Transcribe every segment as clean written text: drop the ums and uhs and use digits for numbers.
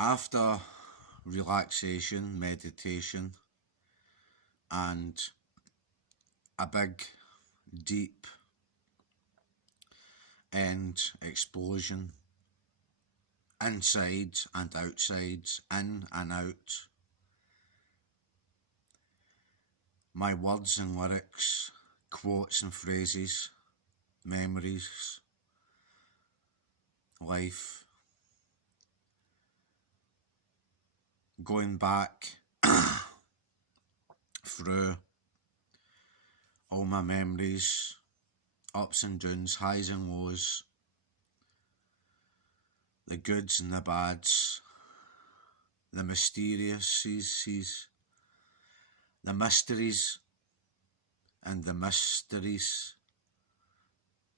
After relaxation, meditation, and a big, deep end explosion, inside and outside, in and out, my words and lyrics, quotes and phrases, memories, life, going back through all my memories, ups and downs, highs and lows, the goods and the bads, the mysterious, the mysteries, and the mysteries,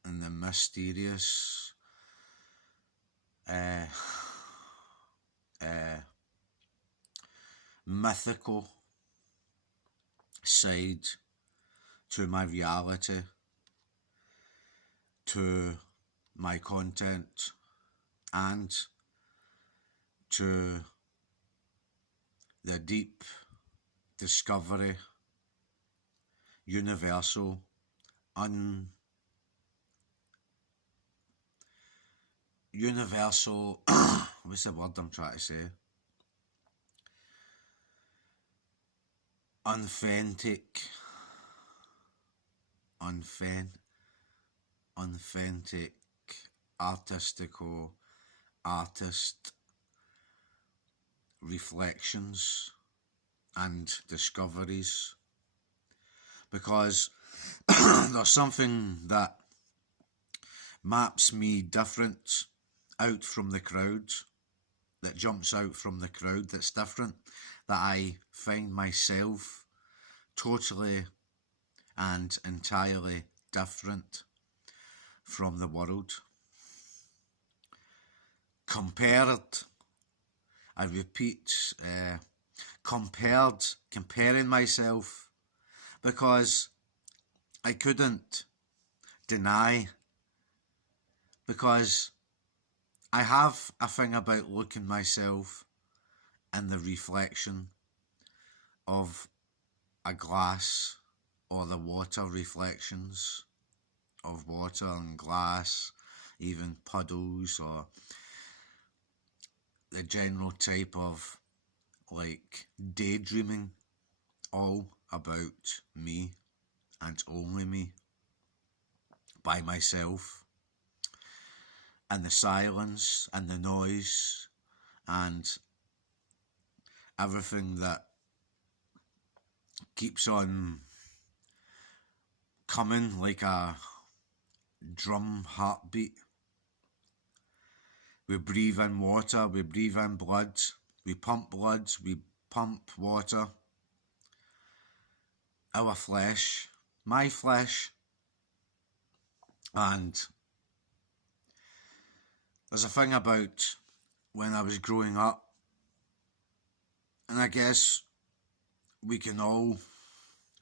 and the mysterious, mythical side to my reality, to my content, and to the deep discovery, universal, universal, what's the word I'm trying to say? Authentic, artistical, artist reflections and discoveries, because there's something that maps me different out from the crowd, that jumps out from the crowd, that's different, that I find myself totally and entirely different from the world. Compared, I repeat, comparing myself, because I couldn't deny, because I have a thing about looking myself in the reflection of a glass, or the water reflections of water and glass, even puddles, or the general type of like daydreaming, all about me and only me, by myself, and the silence and the noise and everything that keeps on coming like a drum heartbeat. We breathe in water, we breathe in blood, we pump water. Our flesh, my flesh. And there's a thing about when I was growing up, and I guess we can all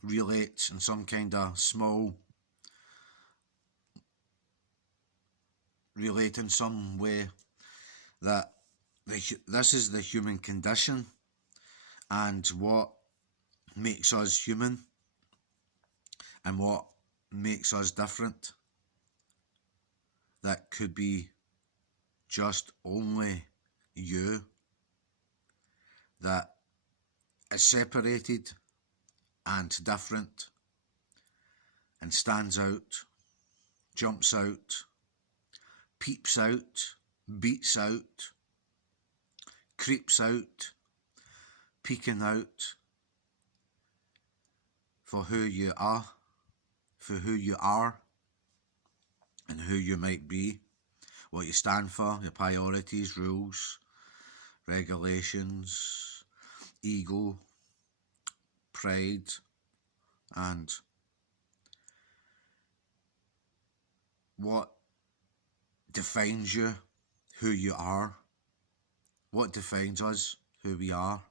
relate in some kind of small, relate in some way, that this is the human condition, and what makes us human and what makes us different, that could be just only you, that is separated and different and stands out, jumps out, peeps out, beats out, creeps out, peeking out, for who you are, and who you might be, what you stand for, your priorities, rules, regulations, ego, pride, and what defines you, who you are, what defines us, who we are.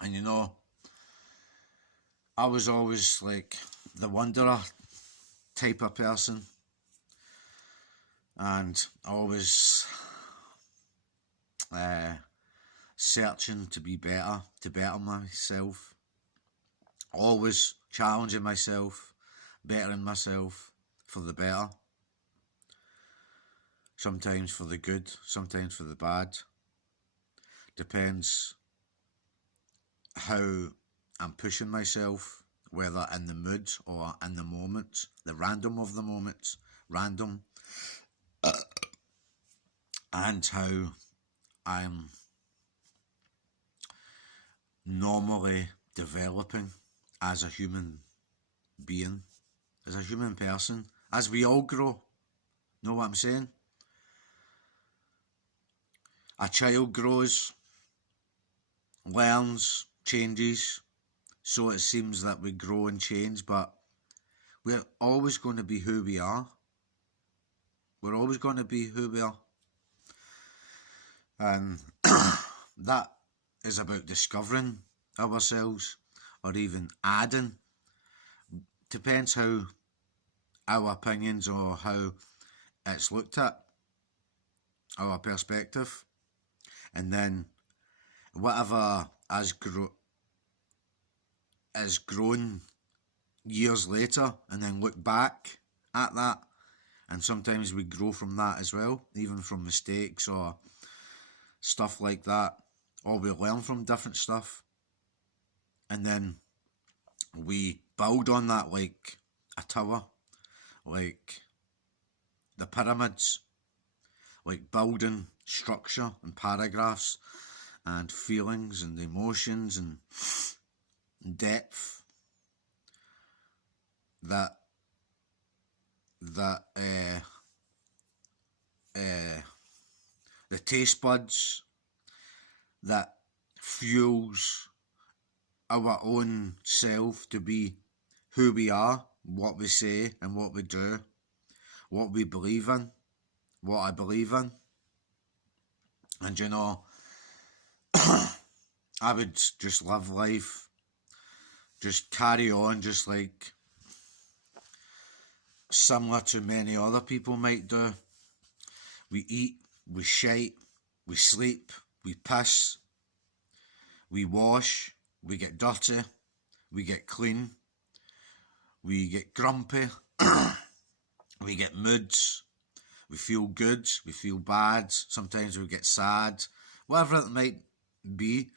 And you know, I was always like the wanderer type of person, and I always searching to be better, to better myself, always challenging myself, bettering myself for the better, sometimes for the good, sometimes for the bad, depends how I'm pushing myself, whether in the mood or in the moment, the random of the moments, random, and how I'm normally developing as a human being, as a human person, as we all grow. Know what I'm saying? A child grows, learns, changes, so it seems that we grow and change, but we're always going to be who we are. We're always going to be who we are. And that is about discovering ourselves, or even adding. Depends how our opinions or how it's looked at, our perspective. And then whatever has grown years later, and then look back at that, and sometimes we grow from that as well, even from mistakes or stuff like that, or we learn from different stuff, and then we build on that like a tower, like the pyramids, like building structure and paragraphs and feelings and emotions and depth that the taste buds that fuels our own self to be who we are, what we say and what we do, what we believe in, what I believe in. And you know, I would just live life, just carry on, just like similar to many other people might do. We eat, we shite, we sleep, we piss, we wash, we get dirty, we get clean, we get grumpy, we get moods, we feel good, we feel bad, sometimes we get sad, whatever it might be,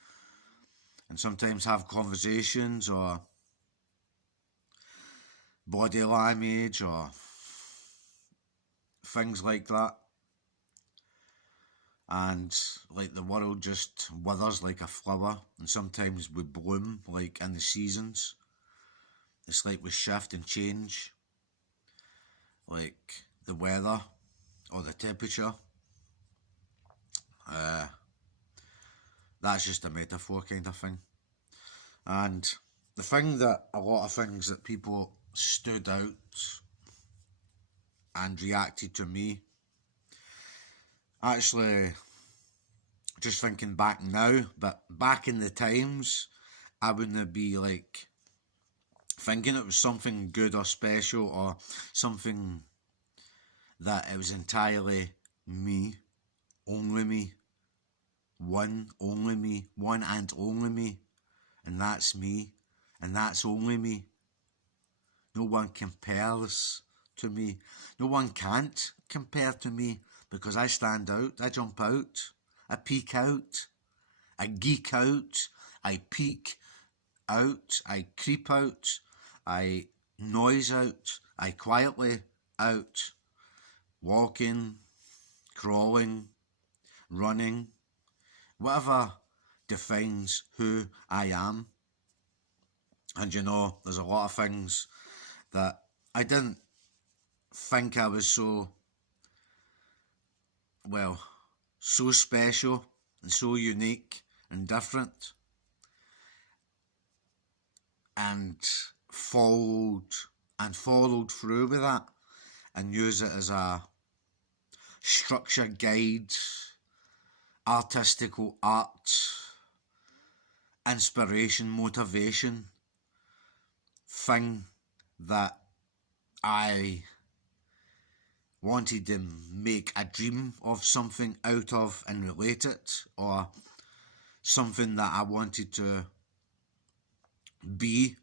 and sometimes have conversations or body language or things like that. And like the world just withers like a flower, and sometimes we bloom like in the seasons. It's like we shift and change, like the weather or the temperature. That's just a metaphor kind of thing. And the thing that a lot of things that people stood out and reacted to me, actually, just thinking back now, but back in the times, I wouldn't be like thinking it was something good or special or something that it was entirely me, only me, only me, one and only me, and that's me, and that's only me. No one compares to me. No one can't compare to me, because I stand out, I jump out, I peek out, I geek out, I peek out, I creep out, I noise out, I quietly out, walking, crawling, running, whatever defines who I am. And you know, there's a lot of things that I didn't think I was so special and so unique and different, and followed through with that and use it as a structure guide, artistical art, inspiration, motivation thing that I wanted to make a dream of something out of and relate it, or something that I wanted to be,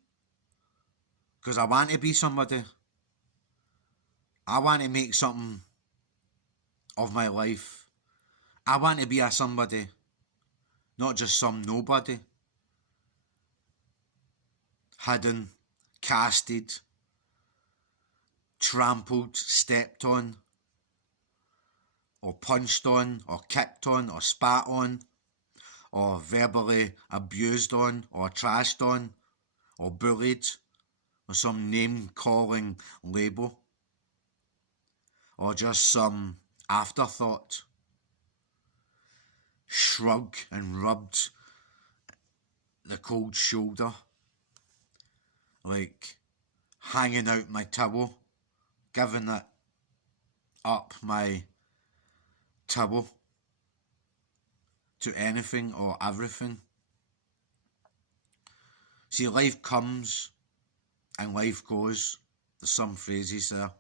because I want to be somebody. I want to make something of my life. I want to be a somebody, not just some nobody. Hidden, casted, trampled, stepped on, or punched on, or kicked on, or spat on, or verbally abused on, or trashed on, or bullied, or some name-calling label, or just some afterthought. Shrug and rubbed the cold shoulder, like hanging out my towel, giving it up my towel to anything or everything. See, life comes and life goes. There's some phrases there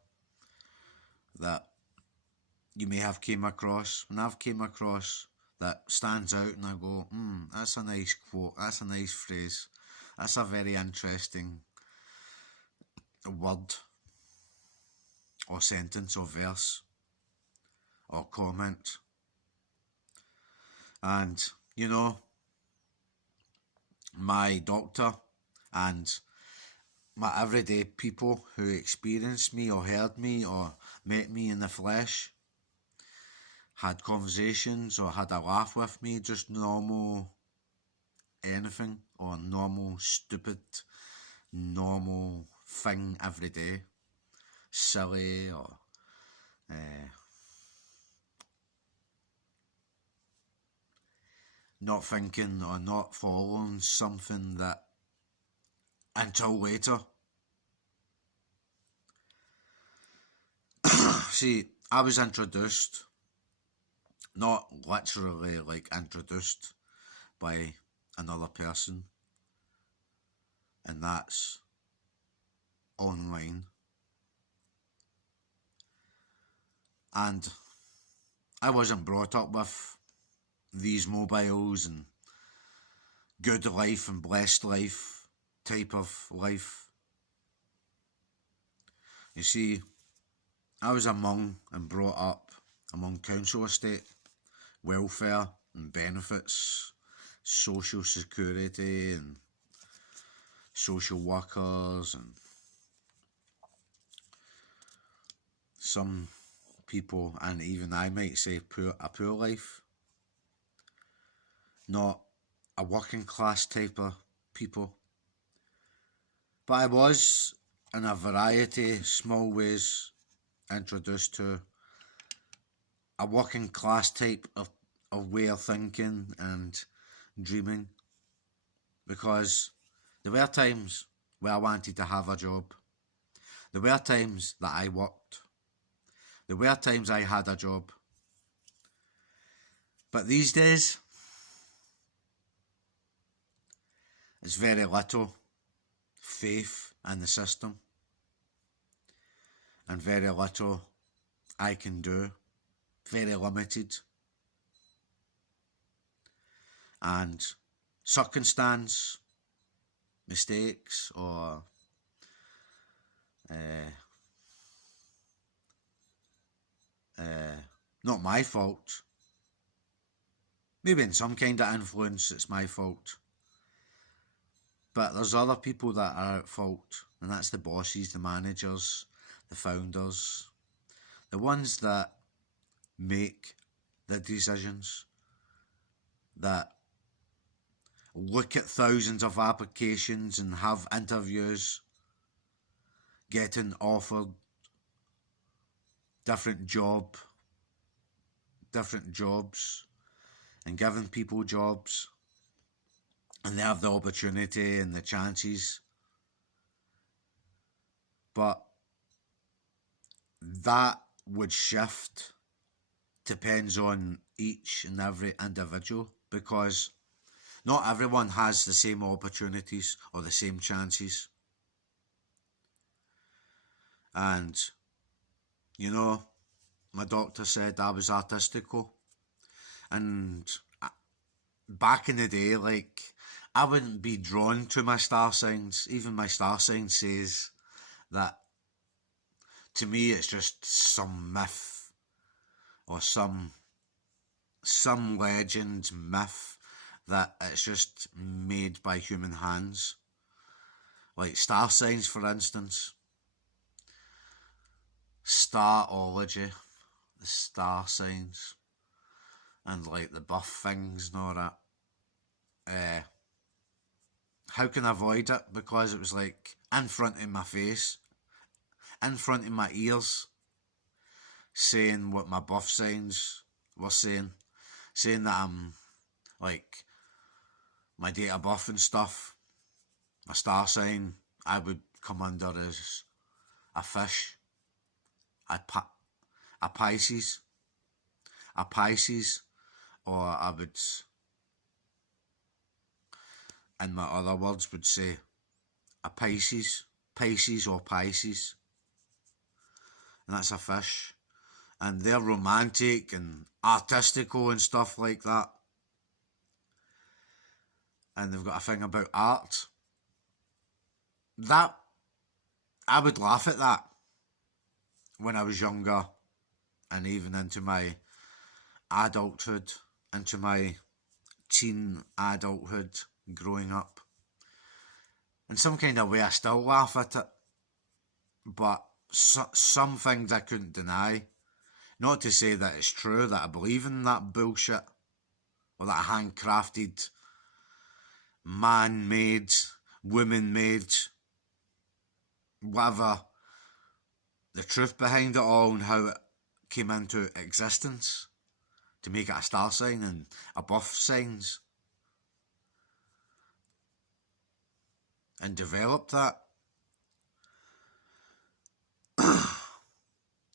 that you may have came across, and I've came across, that stands out, and I go, that's a nice quote, that's a nice phrase, that's a very interesting word or sentence or verse or comment. And you know, my doctor and my everyday people who experienced me or heard me or met me in the flesh, had conversations or had a laugh with me, just normal anything, or normal stupid normal thing every day, silly, or not thinking or not following something that until later. See, I was introduced, not literally like introduced, by another person, and that's online. And I wasn't brought up with these mobiles and good life and blessed life type of life. You see, I was among and brought up among council estate, welfare and benefits, social security and social workers, and some people, and even I might say a poor life. Not a working class type of people. But I was, in a variety, small ways, introduced to a working class type of way of thinking and dreaming. Because there were times where I wanted to have a job. There were times that I worked. There were times I had a job. But these days, it's very little faith in the system, and very little I can do, very limited. And circumstance, mistakes, or not my fault. Maybe in some kind of influence it's my fault. But there's other people that are at fault, and that's the bosses, the managers, the founders, the ones that make the decisions, that look at thousands of applications and have interviews, getting offered different jobs, and giving people jobs, and they have the opportunity and the chances. But that would shift, depends on each and every individual, because not everyone has the same opportunities or the same chances. And, you know, my doctor said I was artistical. And back in the day, like, I wouldn't be drawn to my star signs. Even my star sign says that, to me, it's just some myth or some legend myth that it's just made by human hands. Like star signs, for instance. Starology, the star signs, and like the buff things and all that. How can I avoid it? Because it was like in front of my face, in front of my ears, saying what my buff signs were saying that I'm like my date of birth and stuff, my star sign, I would come under as a fish, a Pisces, or I would, in my other words, would say a Pisces or Pisces, and that's a fish, and they're romantic and artistical and stuff like that, and they've got a thing about art. That, I would laugh at that when I was younger, and even into my adulthood, into my teen adulthood, growing up. In some kind of way, I still laugh at it, but some things I couldn't deny. Not to say that it's true, that I believe in that bullshit, or that handcrafted, man-made, woman-made, whatever, the truth behind it all and how it came into existence to make it a star sign and a buff signs, and developed that.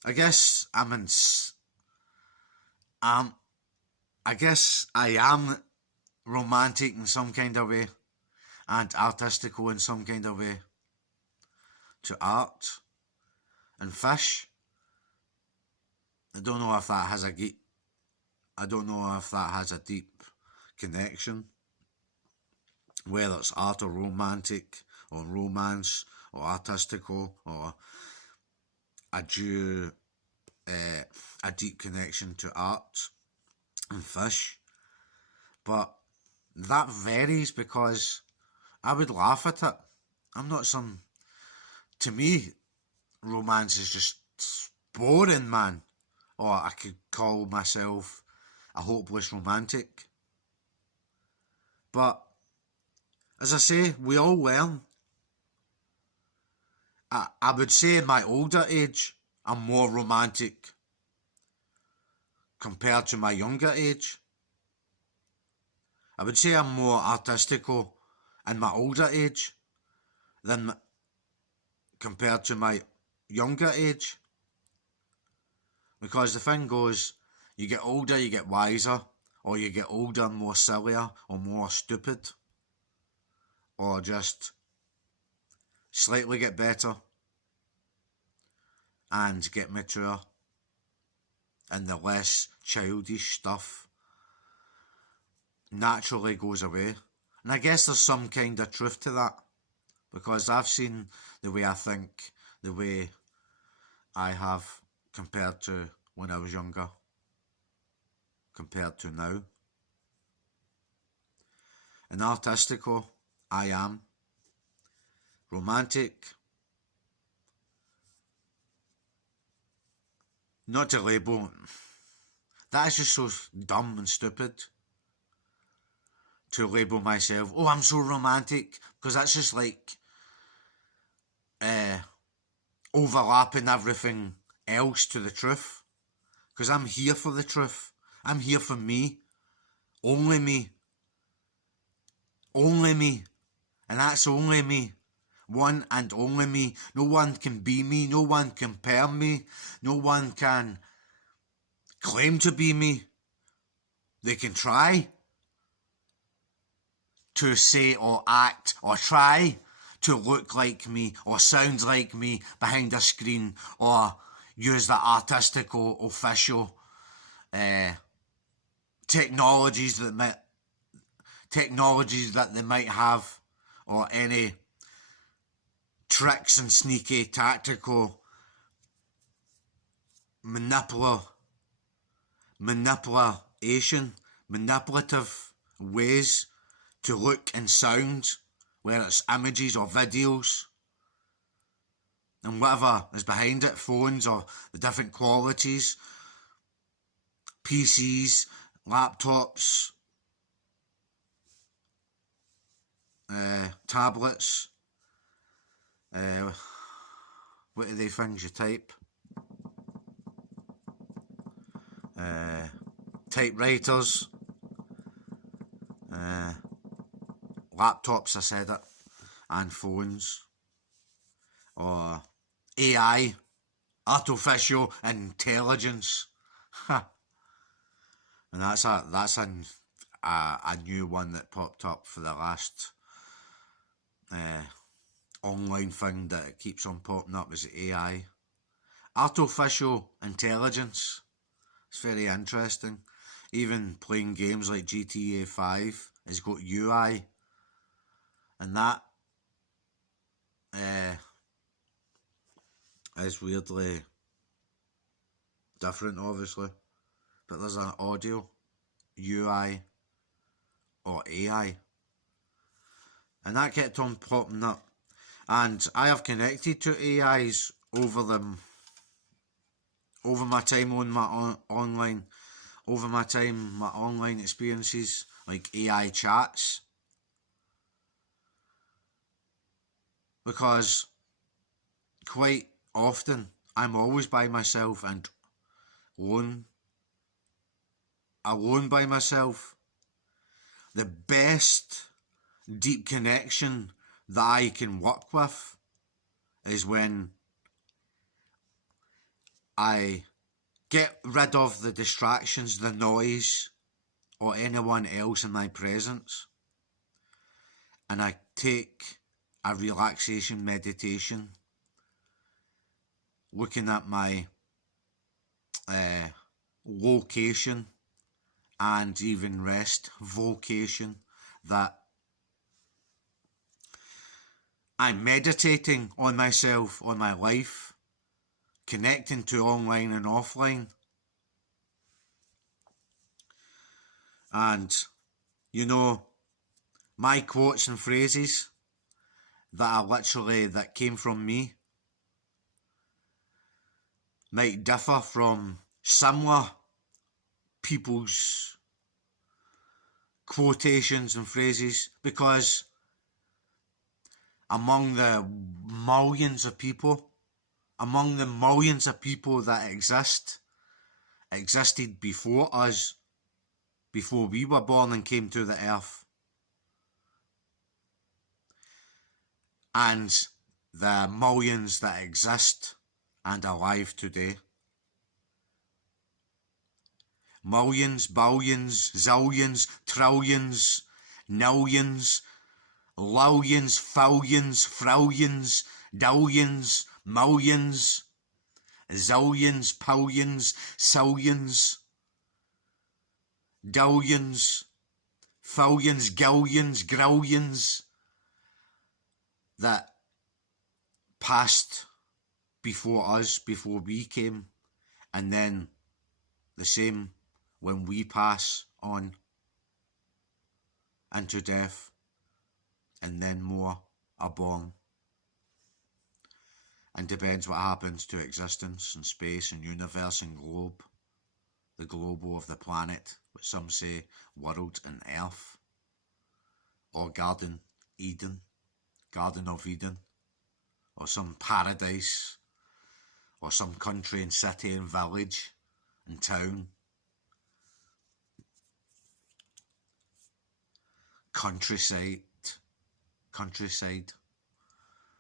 I guess I guess I am romantic in some kind of way and artistical in some kind of way to art and fish. I don't know if that has a deep connection, whether it's art or romantic or romance or artistical or a deep connection to art and fish. But that varies because I would laugh at it. I'm not some... To me, romance is just boring, man. Or I could call myself a hopeless romantic. But, as I say, we all learn. I would say in my older age, I'm more romantic compared to my younger age. I would say I'm more artistical in my older age than compared to my younger age. Because the thing goes, you get older, you get wiser, or you get older and more sillier, or more stupid, or just slightly get better and get mature, and the less childish stuff naturally goes away. And I guess there's some kind of truth to that, because I've seen the way I think, the way I have compared to when I was younger, compared to now. And artistical, I am. Romantic, not to label, that is just so dumb and stupid, to label myself, oh, I'm so romantic, because that's just like overlapping everything else to the truth. Because I'm here for the truth. I'm here for me. Only me. Only me. And that's only me. One and only me. No one can be me. No one can compare me. No one can claim to be me. They can try to say or act or try to look like me or sound like me behind a screen, or use the artistical, official technologies that they might have, or any tricks and sneaky tactical manipulative ways to look and sound, whether it's images or videos, and whatever is behind it, phones or the different qualities, PCs, laptops, tablets, what are they things you type? Typewriters, laptops, I said it, and phones, or AI, artificial intelligence, and that's a new one that popped up for the last online thing that keeps on popping up, is AI, artificial intelligence. It's very interesting. Even playing games like GTA 5 has got UI, and that is weirdly different, obviously, but there's an audio, UI, or AI, and that kept on popping up, and I have connected to AIs over my time on my online, over my time, my online experiences, like AI chats, because quite often I'm always by myself and alone by myself. The best deep connection that I can work with is when I get rid of the distractions, the noise, or anyone else in my presence, and I take a relaxation meditation, looking at my location and even rest vocation, that I'm meditating on myself, on my life, connecting to online and offline. And, you know, my quotes and phrases that came from me might differ from similar people's quotations and phrases, because among the millions of people that existed before us, before we were born and came to the earth, and the millions that exist and are alive today. Millions, billions, zillions, trillions, millions, lillions, fillions, frillions, dillions, millions, zillions, pillions, sillions, dillions, fillions, gillions, grillions, that passed before us, before we came, and then the same when we pass on into death, and then more are born. And depends what happens to existence and space and universe and globe, the global of the planet, which some say world and earth, or Garden of Eden, or some paradise, or some country and city and village and town, countryside,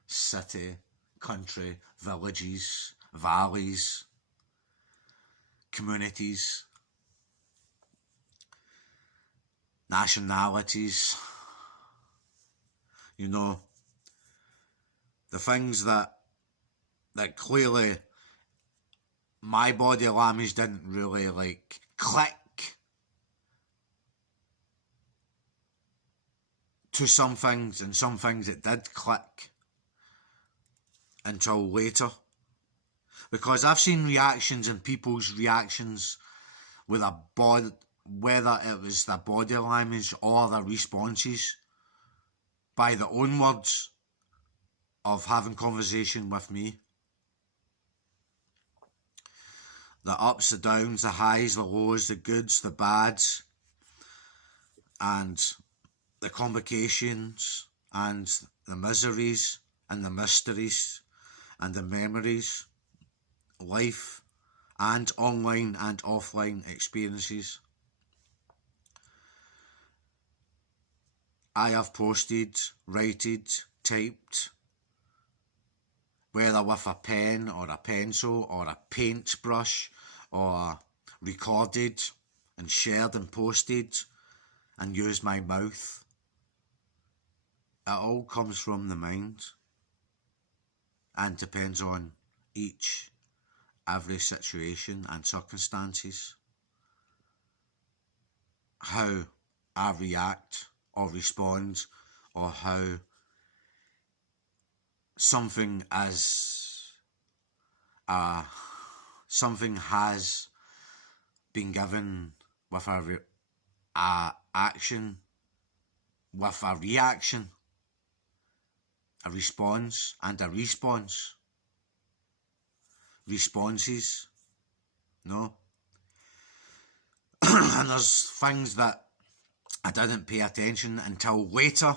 city, country, villages, valleys, communities, nationalities. You know, the things that clearly my body language didn't really like click to some things, and some things it did click until later. Because I've seen reactions and people's reactions with a body, whether it was their body language or their responses, by their own words of having conversation with me. The ups, the downs, the highs, the lows, the goods, the bads, and the complications, and the miseries, and the mysteries, and the memories, life, and online and offline experiences. I have posted, writed, typed, whether with a pen or a pencil or a paintbrush, or recorded and shared and posted and used my mouth. It all comes from the mind and depends on every situation and circumstances, how I react or respond, or how something has been given with a action, with a reaction, a response and a response. Responses, no? And there's things that I didn't pay attention until later,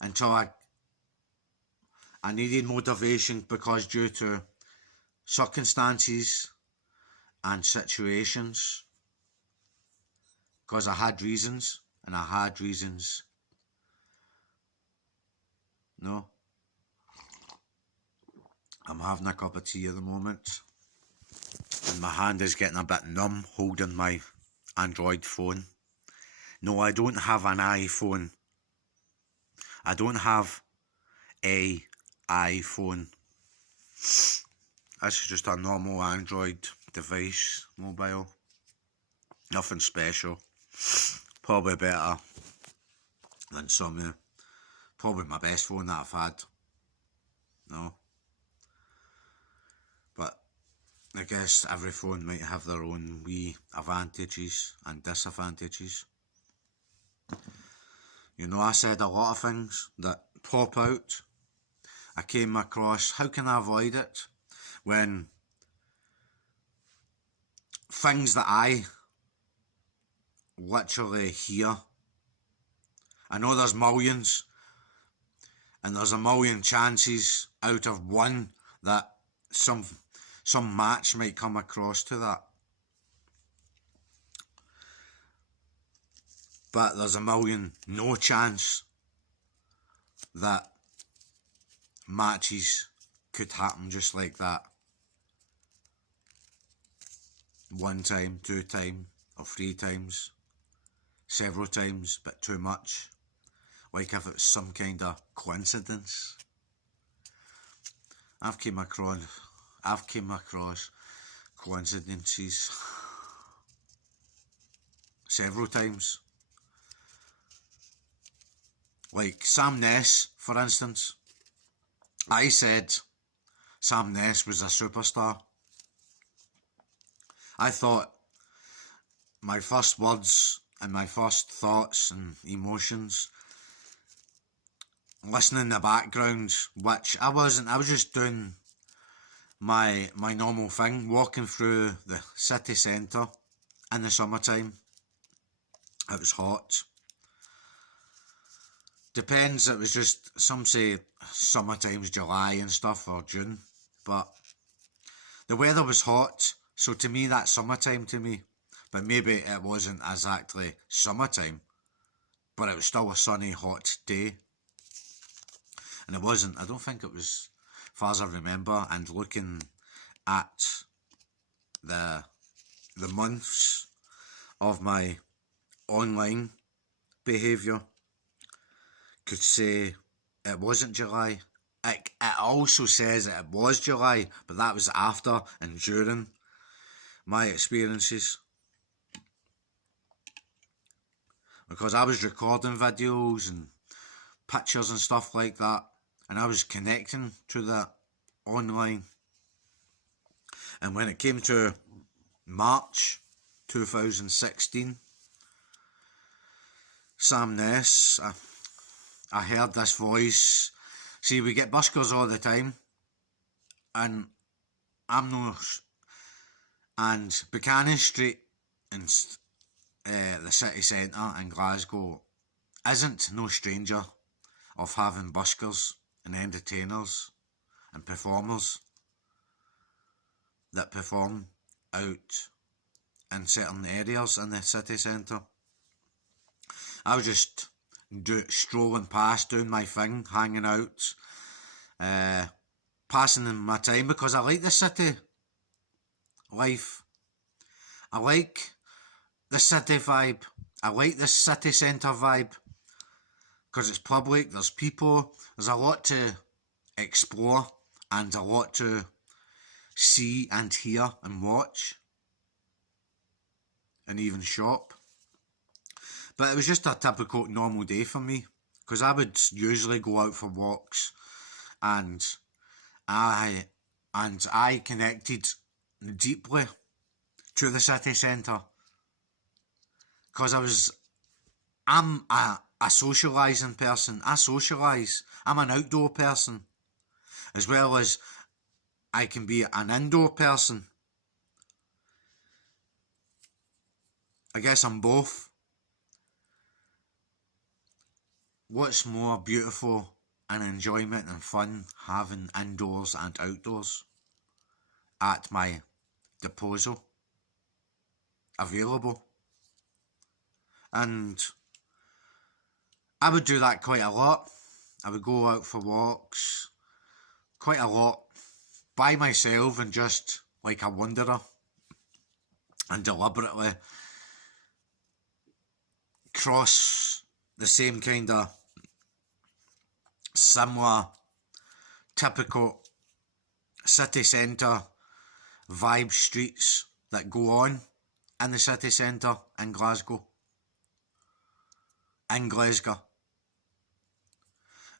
until I needed motivation, because due to circumstances and situations, because I had reasons, no? I'm having a cup of tea at the moment, and my hand is getting a bit numb holding my Android phone. No, I don't have an iPhone. I don't have a iPhone. This is just a normal Android device, mobile. Nothing special. Probably better than some. Probably my best phone that I've had. No. But I guess every phone might have their own wee advantages and disadvantages. You know, I said a lot of things that pop out. I came across, how can I avoid it? When things that I literally hear, I know there's millions, and there's a million chances out of one that some match might come across to that. But there's a million no chance that matches could happen just like that. One time, 2 times, or 3 times, several times, but too much. Like if it's some kind of coincidence. I've came across coincidences several times. Like Sam Ness, for instance. I said Sam Ness was a superstar. I thought my first words and my first thoughts and emotions, listening in the background, which I wasn't, I was just doing my normal thing, walking through the city centre in the summertime. It was hot. Depends, it was just, some say summertime's July and stuff, or June, but the weather was hot, so to me that's summertime to me. But maybe it wasn't exactly summertime, but it was still a sunny, hot day. And it wasn't, I don't think it was, as far as I remember, and looking at the months of my online behaviour, could say it wasn't July, it also says that it was July, but that was after and during my experiences. Because I was recording videos and pictures and stuff like that, and I was connecting to that online. And when it came to March 2016, Sam Ness, I heard this voice. See, we get buskers all the time, and I'm no. And Buchanan Street in the city centre in Glasgow isn't no stranger of having buskers and entertainers and performers that perform out in certain areas in the city centre. I was just strolling past, doing my thing, hanging out, passing in my time because I like the city life. I like the city vibe. I like the city centre vibe because it's public, there's people, there's a lot to explore and a lot to see and hear and watch and even shop. But it was just a typical normal day for me because I would usually go out for walks and I connected deeply to the city centre because I'm a socialising person. I socialise. I'm an outdoor person as well as I can be an indoor person. I guess I'm both. What's more beautiful and enjoyment and fun having indoors and outdoors at my disposal, available? And I would do that quite a lot. I would go out for walks quite a lot by myself and just like a wanderer and deliberately cross the same kind of similar typical city centre vibe streets that go on in the city centre in Glasgow.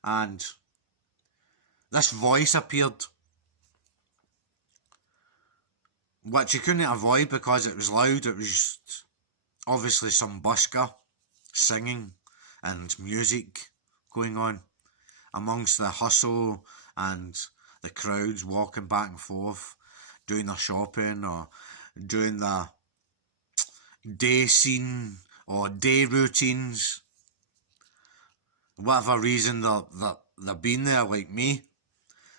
And this voice appeared, which you couldn't avoid because it was loud. It was just obviously some busker singing and music going on amongst the hustle and the crowds walking back and forth, doing their shopping or doing the day scene or day routines. Whatever reason they're being there, like me,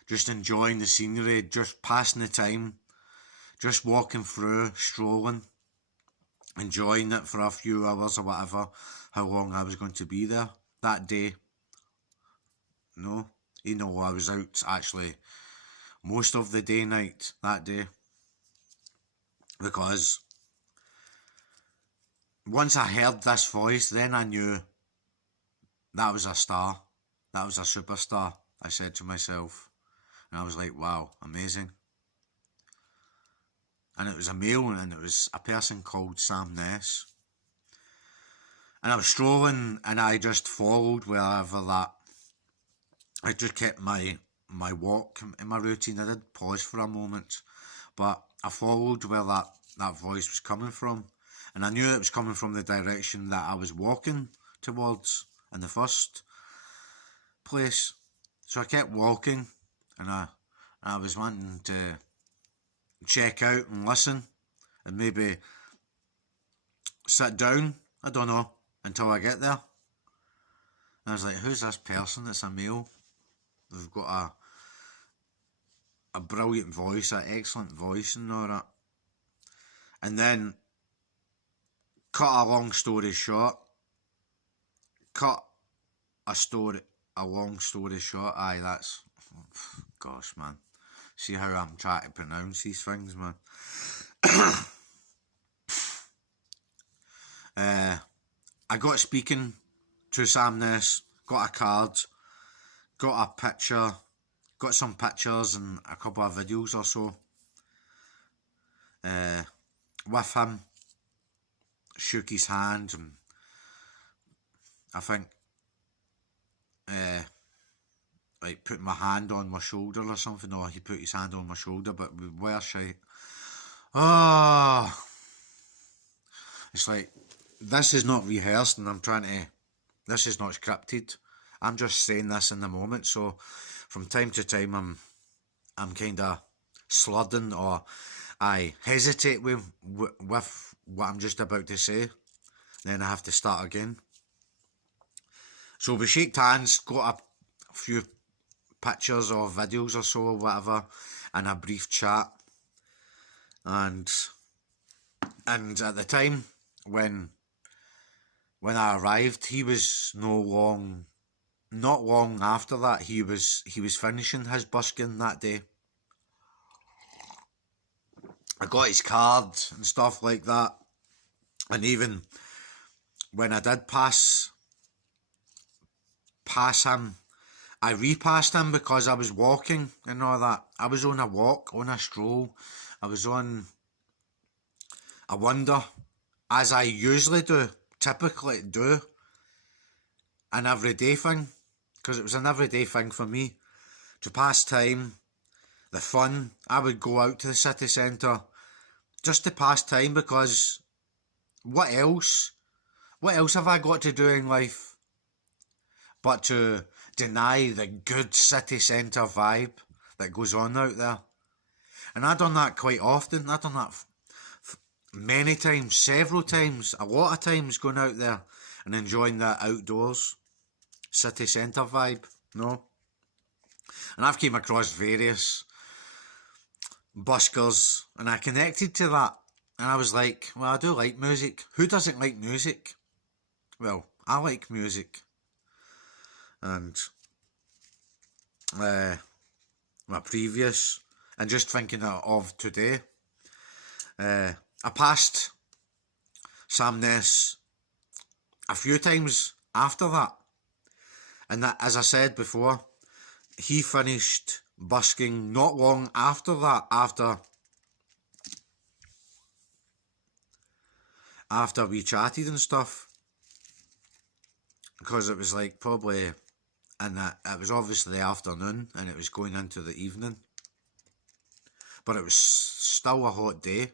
just enjoying the scenery, just passing the time, just walking through, strolling, enjoying it for a few hours or whatever, how long I was going to be there that day. No, I was out actually most of the day night that day because once I heard this voice, then I knew that was a star, that was a superstar, I said to myself. And I was like, wow, amazing. And it was a male and it was a person called Sam Ness. And I was strolling and I just followed wherever that. I just kept my walk in my routine. I did pause for a moment, but I followed where that voice was coming from. And I knew it was coming from the direction that I was walking towards in the first place. So I kept walking and I was wanting to check out and listen and maybe sit down, I don't know, until I get there. And I was like, who's this person? It's a male. They've got a brilliant voice, an excellent voice and all that. And then, cut a long story short, aye, that's, gosh man, see how I'm trying to pronounce these things, man. I got speaking to Sam Ness, got a card, got a picture, got some pictures and a couple of videos or so with him. Shook his hand, and I think like put my hand on my shoulder or something, or he put his hand on my shoulder, but we were shite. Oh, it's like, this is not rehearsed, and this is not scripted. I'm just saying this in the moment, so from time to time I'm kind of sludding, or I hesitate with what I'm just about to say, then I have to start again. So we shaked hands, got a few pictures or videos or so, or whatever, and a brief chat. And at the time when I arrived, he was not long after that, he was finishing his busking that day. I got his card and stuff like that, and even when I did pass him, I repassed him because I was walking and all that. I was on a walk, on a stroll. I was on a wander, as I usually do, typically do, an everyday thing, because it was an everyday thing for me to pass time, the fun. I would go out to the city centre just to pass time, because what else have I got to do in life but to deny the good city centre vibe that goes on out there? And I've done that quite often. I've done that many times, several times, a lot of times, going out there and enjoying that outdoors city centre vibe, no? And I've came across various buskers, and I connected to that, and I was like, well, I do like music. Who doesn't like music? Well, I like music. And my previous, and just thinking of today, I passed Sam Ness a few times after that, and that, as I said before, he finished busking not long after that, after we chatted and stuff, because it was like probably, and it was obviously the afternoon and it was going into the evening, but it was still a hot day.